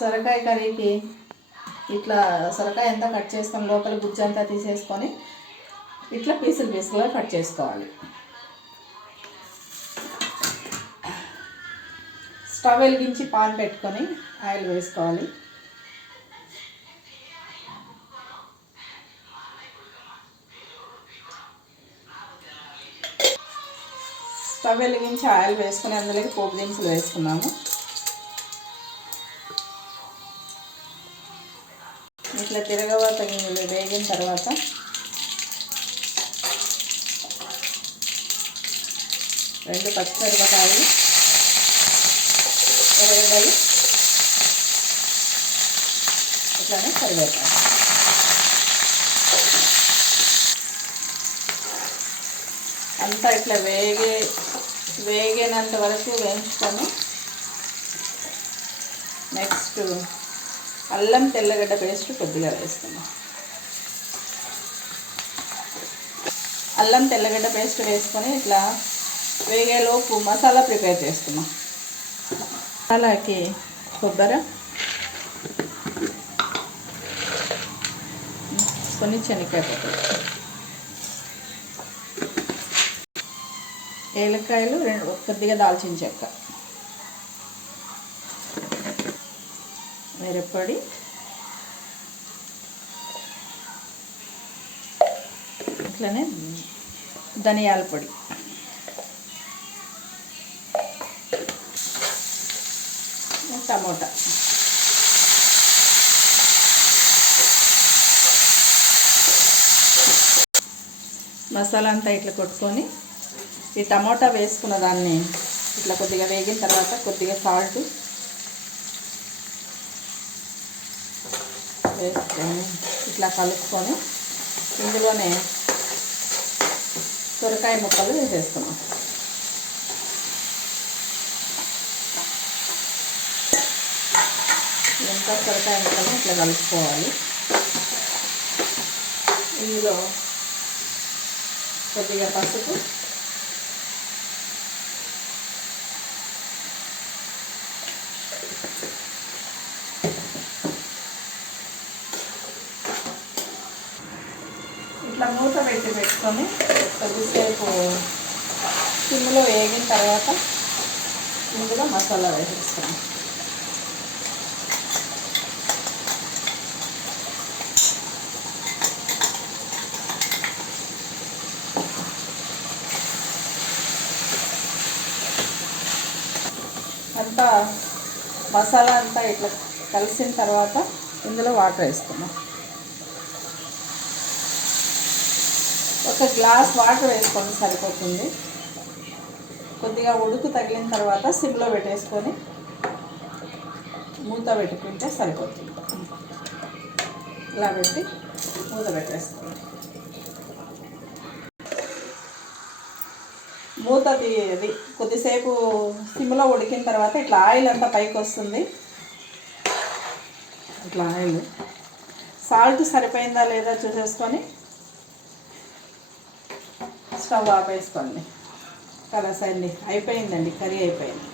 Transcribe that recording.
సొరకాయ కర్రీకి ఇట్లా సొరకాయ అంతా కట్ చేసుకొని లోపల గుజ్జు అంతా తీసేసుకొని ఇట్లా పీసులు పీసులుగా కట్ చేసుకోవాలి. స్టవ్ వెలిగించి పాన్ పెట్టుకొని ఆయిల్ వేసుకోవాలి. స్టవ్ వెలిగించి ఆయిల్ వేసుకొని అందులోకి పోపు దినుసులు వేసుకున్నాము. ఇట్లా తిరగవాత వేగిన తర్వాత. రెండు పచ్చిమిరపకాయలు ఎర్రగడ్డలు ఇట్లానే కరివేపాకు. అంతా ఇట్లా వేగే వేగినంత వరకు వేయించుకొని నెక్స్ట్ అల్లం తెల్లగడ్డ పేస్ట్ కొద్దిగా వేస్తున్నాం. అల్లం తెల్లగడ్డ పేస్ట్ వేసుకొని ఇట్లా వేగేలోపు మసాలా ప్రిపేర్ చేస్తున్నాం. మసాలాకి కొబ్బరి కొన్ని శనగకాయ పప్పులు ఏలక్కాయలు రెండు కొద్దిగా దాల్చిన చెక్క. మిరప్పొడి అట్లనే ధనియాల పొడి. టమోటా. మసాలా అంతా ఇట్లా కొట్టుకొని ఈ టమోటా వేసుకున్న దాన్ని ఇట్లా కొద్దిగా వేగిన తర్వాత కొద్దిగా సాల్ట్ వేసుకొని ఇట్లా కలుపుకొని ఇందులోనే సొరకాయ ముక్కలు వేసేస్తున్నాం. ఎంత సొరకాయ ముక్కలు ఇట్లా కలుపుకోవాలి. ఇందులో కొద్దిగా పసుపు ఇట్లా మూత పెట్టి పెట్టుకొని కొద్దిసేపు సిమ్లో వేగిన తర్వాత ఇందులో మసాలా వేసేస్తాను. అంతా మసాలా అంతా ఇట్లా కలిసిన తర్వాత ఇందులో వాటర్ వేస్తున్నాం. ఒక గ్లాస్ వాటర్ వేసుకొని సరిపోతుంది. కొద్దిగా ఉడుకు తగిలిన తర్వాత సిమ్లో పెట్టేసుకొని మూత పెట్టుకుంటే సరిపోతుంది. ఇలా పెట్టి మూత పెట్టేసుకోండి మూత తీయది. కొద్దిసేపు సిమ్లో ఉడికిన తర్వాత ఇట్లా ఆయిల్ అంతా పైకి వస్తుంది. ఇట్లా ఆయిల్. సాల్ట్ సరిపోయిందా లేదా చూసేసుకొని స్టవ్ ఆపేసుకోండి. కలసండి అయిపోయిందండి కర్రీ అయిపోయింది.